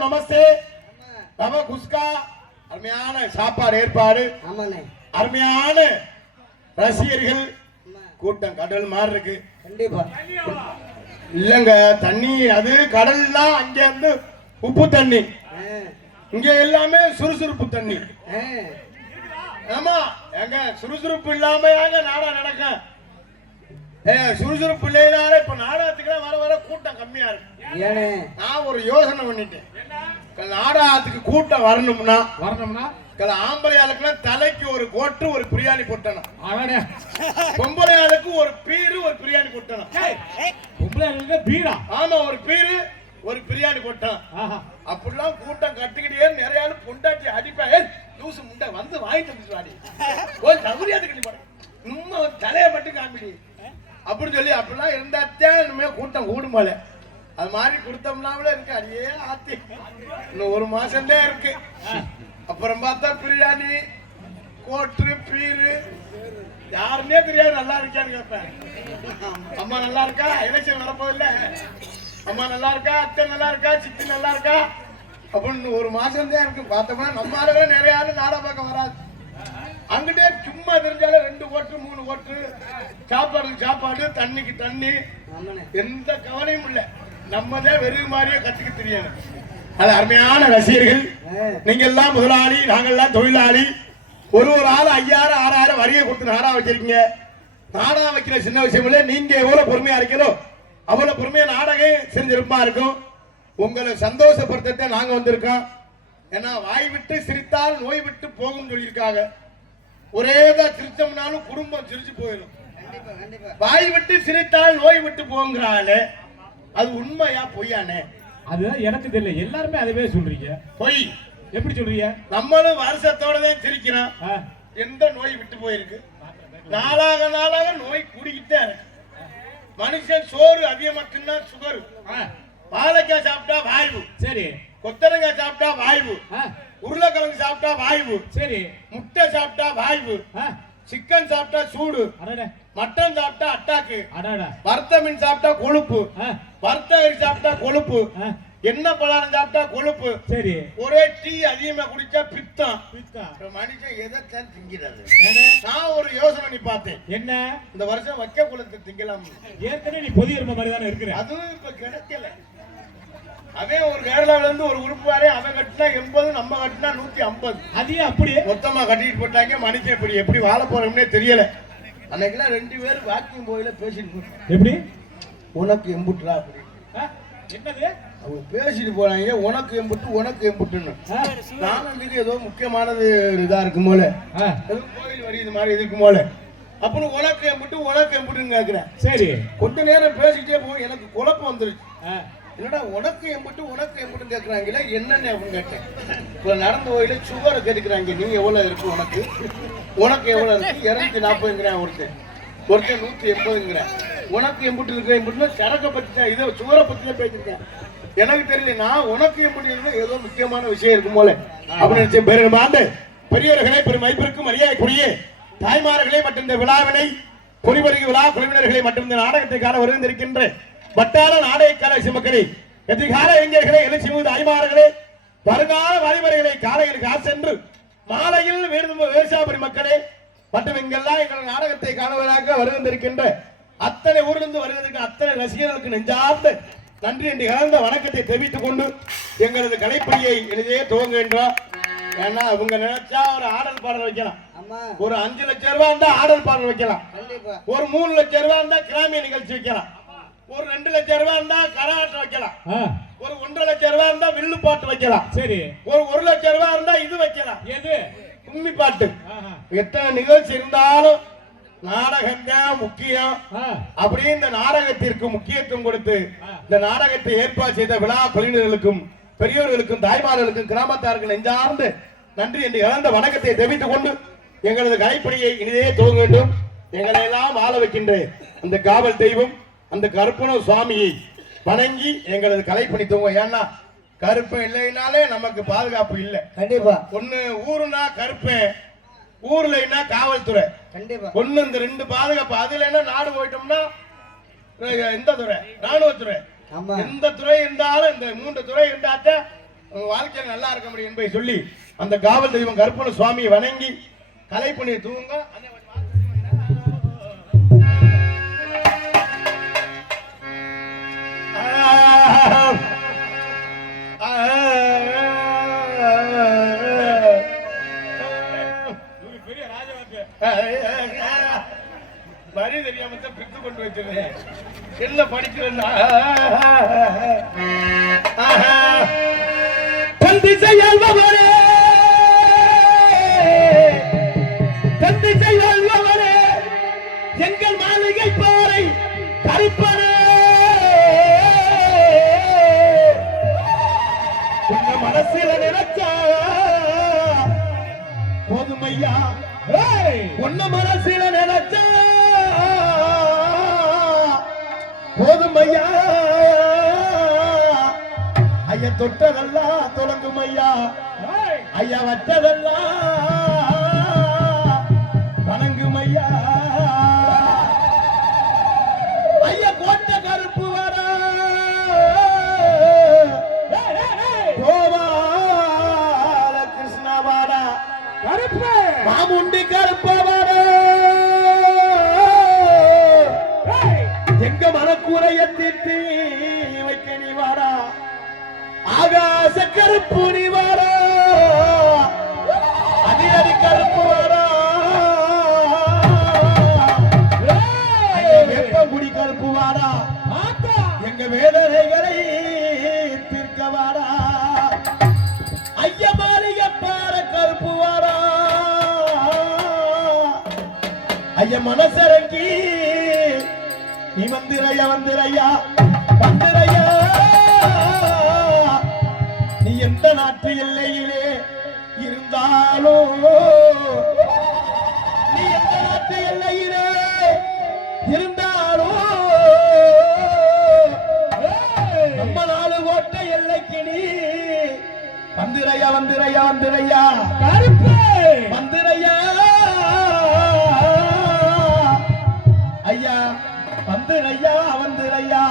நமஸ்தே நம குஸ்கா அருமையான சாப்பாடு ஏற்பாடு அருமையான ரசிகர்கள் கூட்டம் கடல் மாதிரி இருக்கு. கண்டிப்பா இல்லங்க தண்ணி அது கடல்னா அங்க இருந்து உப்பு தண்ணி, இங்க எல்லாமே சுறுசுறுப்பு தண்ணி. ஆமா எங்க சுறுசுறுப்பு இல்லாம நாடா நடக்க சுறுசுறுப்பு இல்லைனால இப்ப நாடகத்துக்கு வர வர கூட்டம் கம்மியா இருக்கு. நான் ஒரு யோசனை பண்ணிட்டேன், நாடகத்துக்கு கூட்டம் வரணும்னா ஆம்பளை ஆளுக்குலாம் தலைக்கு ஒரு கோட்டு ஒரு பிரியாணி போட்டணும், பொம்பளை ஆளுக்கு ஒரு பீரு ஒரு பிரியாணி போட்டணும். ஆமா ஒரு பீரு ஒரு பிரியாணி போட்டான். அப்படிலாம் கூட்டம் கட்டுக்கிட்டே நிறைய ஆளு பொண்டாட்டி அடிப்பேன் லூசு முண்டை வந்து வாங்கிட்டு வந்துட்டு நம்ம தலைய மட்டும் காமிடி அப்படின்னு சொல்லி அப்படிலாம் இருந்தாத்தே இனிமே கூட்டம் கூடுமால. அது மாதிரி கொடுத்தோம்னாவில இருக்கு அடியே ஆத்தி இன்னும் ஒரு மாசம்தான் இருக்கு. அப்புறம் பார்த்தா பிரியாணி கோட்டு பீரு யாருமே தெரியாது நல்லா இருக்கான்னு கேட்பேன். அம்மா நல்லா இருக்கா, எலெக்ஷன் வரப்போதில்ல, அம்மா நல்லா இருக்கா, அத்தை நல்லா இருக்கா, சித்தி நல்லா இருக்கா அப்படின்னு ஒரு மாசம் தான் இருக்கு. பார்த்தோம்னா நம்ம ஆளுங்க நிறைய ஆளு நாடா பார்க்க வராது. அங்கிட்டே சும்மா தெரிஞ்சாலும் 2 ஓட்டு 3 ஓட்டு சாப்பாடுக்கு சாப்பாடு தண்ணிக்கு தண்ணி எந்த கவலையும் இல்லை. நம்ம தான் வெறும் மாதிரியே கத்துக்க தெரியணும். அது அருமையான ரசிகர்கள், நீங்க எல்லாம் முதலாளி, நாங்கெல்லாம் தொழிலாளி. ஒரு ஆள் 5000 6000 வரியை கொடுத்து நாடா வச்சிருக்கீங்க. நாடா வைக்கிற சின்ன விஷயம் இல்லை, நீங்க எவ்வளவு பொறுமையா இருக்கீங்களோ அவ்வளவு பொறுமையா நாடகம் செஞ்சிருப்பா இருக்கும். உங்களை சந்தோஷப்படுத்த நாங்க வந்திருக்கோம். ஏன்னா வாய் விட்டு சிரித்தால் நோய் விட்டு போகும் சொல்லியிருக்காங்க. ஒரேதான் சிரிச்சோம்னாலும் குடும்பம் சிரிச்சு போயிடும். வாய் விட்டு சிரித்தால் நோய் விட்டு போங்கிறாள், அது உண்மையா பொய்யானே? அதுதான் எனக்கு தெரியல, எல்லாருமே அதுவே சொல்றீங்க. பொய் எப்படி சொல்றீங்க? நம்மளும் வருஷத்தோடதான் சிரிக்கிறோம். எந்த நோய் விட்டு போயிருக்கு? நாளாக நாளாக நோய் கூடிக்கிட்டே இருக்கு. மனுஷன் சோறு அதிகமா தின்னா சுகர், வாழைக்காய் சாப்பிட்டா வாய்வு, சரி, கொத்தரங்காய் சாப்பிட்டா வாய்வு, உருளைக்கிழங்கு சாப்பிட்டா வாய்வு, சரி, முட்டை சாப்பிட்டா வாய்வு, சிக்கன் சாப்பிட்டா சூடு, மட்டன் சாப்பிட்டா அட்டாக்கு, வறுத்த மீன் சாப்பிட்டா கொழுப்பு, வறுத்த அரி சாப்பிட்டா கொழுப்பு, எண்ணெய் பலகாரம் சாப்பிட்டா கொழுப்பு, சரி, ஒரே டீ அதிகமா குடிச்சா பித்தம். மனுஷன் எதைத்தான் திங்கிறது? நான் ஒரு யோசனை பார்த்தேன், என்ன இந்த வருஷம் வைக்க குளத்தை திங்கலாம். ஏற்கனவே நீ பொதி இருந்த மாதிரி தானே இருக்கிற, அதுவும் இப்ப கிடைக்கல. அவன் ஒரு கேரளாவில இருந்து ஒரு உறுப்பு வாரே அவன் கட்டினா 80, நம்ம கட்டினா 150. அதையும் அப்படியே மொத்தமா கட்டிட்டு போட்டாங்க. மனுஷன் இப்படி எப்படி வாழ போறோம்னே தெரியல. அன்னைக்கெல்லாம் 2 பேரும் வாக்கிங் போயில பேசிட்டு போட்டாங்க. எப்படி உனக்கு எம்புட்டுடா அப்படி ஆ, என்னது அவங்க பேசிட்டு போறாங்க. உனக்கு எம்புட்டுன்னு. நானும் இதுக்கு ஏதோ முக்கியமானது இதா இருக்கும் போல, ஆ, ஏதோ கோயில் வரி இது மாதிரி இருக்கும் போல, அப்புறம் உனக்கு எம்புட்டுன்னு கேட்கிறேன். சரி கொஞ்ச நேரம் பேசிட்டே போய் எனக்கு குழப்பம் வந்துருச்சு. ஆ, என்னடா உனக்கு எம்புட்டுன்னு கேட்கறாங்களே என்னன்னு அப்படின்னு கேட்டேன். இப்போ நடந்த கோயில சுகரை கேட்கிறாங்க. நீ எவ்வளவு இருக்கு உனக்கு எவ்வளவு இருக்கு? 240 ஒருத்தன் 180. உனக்கு எம்புட்டு இருக்கு சரக்கை பத்தி தான், இதை சுகரை பத்தி தான் பேசிருக்கேன். எனக்கு தெரியல, நான் உனக்கு எம்புட்டு இருந்தா ஏதோ முக்கியமான விஷயம் இருக்கும் போல அப்படின்னு நினைச்சேன். பெருமாண்டு பெரியவர்களே, பெரும் மதிப்பிற்கும் மரியாதைக்குரிய தாய்மார்களே மற்றும் இந்த விழாவினை பொறிபருகி விழா குழுவினர்களை மற்றும் இந்த நாடகத்தை காண வருகின்றிருக்கின்ற வட்டார நாடகக்கார சிமக்களே, எதிர்கால இளைஞர்களே, எழுச்சிமிகு தாய்மார்களே, வருங்கால வாலிபர்களை காலையில் காசென்று மாலையில் விவசாயபுரி மக்களே மற்றும் இங்கெல்லாம் எங்கள் நாடகத்தை காணுவதாக வருகின்றிருக்கின்ற அத்தனை ஊரிலிருந்து வருவதற்கு அத்தனை ரசிகர்களுக்கு நெஞ்சார்ந்த நன்றி என்று கலந்த வணக்கத்தை தெரிவித்துக் கொண்டு எங்களது கலைப்பணியை எளிதே துவங்குகின்றோம். ஏன்னா அவங்க நினைச்சா ஒரு ஆடல் பாடல் வைக்கலாம், ஒரு 5 லட்சம் ரூபாய் இருந்தா ஆடல் பாடல் வைக்கலாம், ஒரு 3 லட்சம் ரூபாய் இருந்தா கிராமிய நிகழ்ச்சி வைக்கலாம், ஒரு 2 லட்சம் ரூபாய் இருந்தா கரகாட்டம் வைக்கலாம், ஒரு 1.5 லட்சம் ரூபாய் இருந்தா வில்லு பாட்டு வைக்கலாம், சரி ஒரு 1 லட்சம் ரூபாய் இருந்தா இது வைக்கலாம், எது கும்மி பாட்டு. எத்தனை நிகழ்ச்சி இருந்தாலும் நாடகம் தான் முக்கியம். அப்படியே இந்த நாடகத்திற்கு முக்கியத்துவம் கொடுத்து இந்த நாடகத்தை ஏற்பாடு செய்த விழா குழுவினர்களுக்கும் பெரியவர்களுக்கும் தாய்மார்களுக்கும் கிராமத்தாருக்கு நெஞ்சார்ந்து நன்றி என்று இழந்த வணக்கத்தை தெரிவித்துக் கொண்டு எங்களது கலைப்பணியை இனிதே துவங்க வேண்டும். எங்களை எல்லாம் வாழ வைக்கின்ற அந்த காவல் தெய்வம் அந்த கருப்பன சுவாமியை வணங்கி எங்களது கலைப்பணி துவங்க. ஏன்னா கருப்பன் இல்லைனாலே நமக்கு பாதுகாப்பு இல்லை. கண்டிப்பா ஒண்ணு ஊருனா கருப்பன், ஊர்லன்னா காவல்துறை. கண்டிப்பா ஒண்ணு இந்த 2 பாதுகாப்பு. அதுல என்ன நாடு போயிட்டோம்னா இந்த துறை ராணுவத்துறை. எந்த துறை இருந்தாலும் இந்த 3 துறை இருந்தாத்தான் வாழ்க்கையில் நல்லா இருக்க முடியும் என்பதை சொல்லி அந்த காவல் தெய்வம் கருப்பன சுவாமியை வணங்கி கலைப்பணியை தூங்க. வரி தெரியாம பிரித்து கொண்டு வச்சிருந்தேன். என்ன படிக்கிறேன்னா தந்திசை ஆள்பவரே, தந்திசை ஆள்பவரே, எங்கள் மாளிகை பாறை கருப்பரே, உங்க மனசுல நினைச்சா போதுமையா, உன்ன மனசுல நினைச்சா போதும் ஐயா, ஐயா தொட்டதெல்லாம் தொடங்கும் ஐயா, ஐயா வச்சதெல்லாம் வணங்கும் ஐயா, ஐயா கோட்டை கருப்பு வர கோவால கிருஷ்ணவாடா கருப்பு மாமுண்டி கருப்ப வர எங்க மனக்கூரைய தீர்த்தி வைக்க நீ வாடா, ஆகாச கருப்பு நீ வாடா, அடி கருப்பு வாடா, வேப்பங்குடி கருப்பு வாடா, எங்க வேதனைகளை தீர்க்க வாடா, ஐயா மாளிகை பாற கருப்பு வாடா, ஐயா மனசரங்கி நீ வந்திரையா நீ எந்த நாட்டு எல்லையிலே இருந்தாலும், நீ எந்த நாட்டு எல்லையிலே இருந்தாலும் நம்ம நாடு ஓட்ட எல்லைக்கு நீ வந்திரையா கருப்பு வந்திரையா ஐயா, வந்திரையா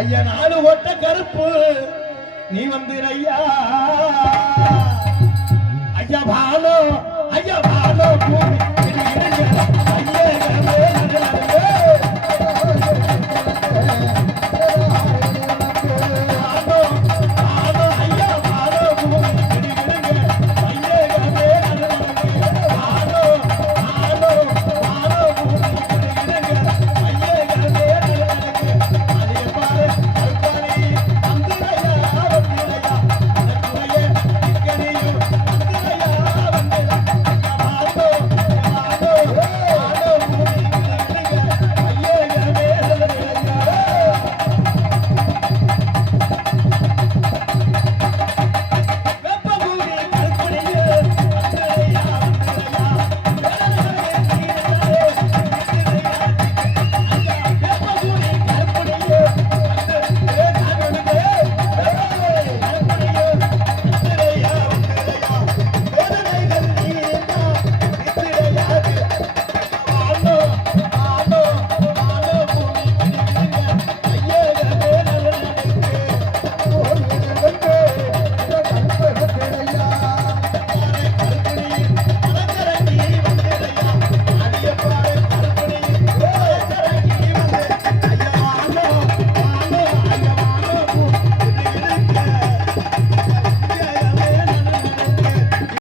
ஐயா, நாடு ஓட்ட கருப்பு நீ வந்திரையா, ஐயா பாலோ பூமி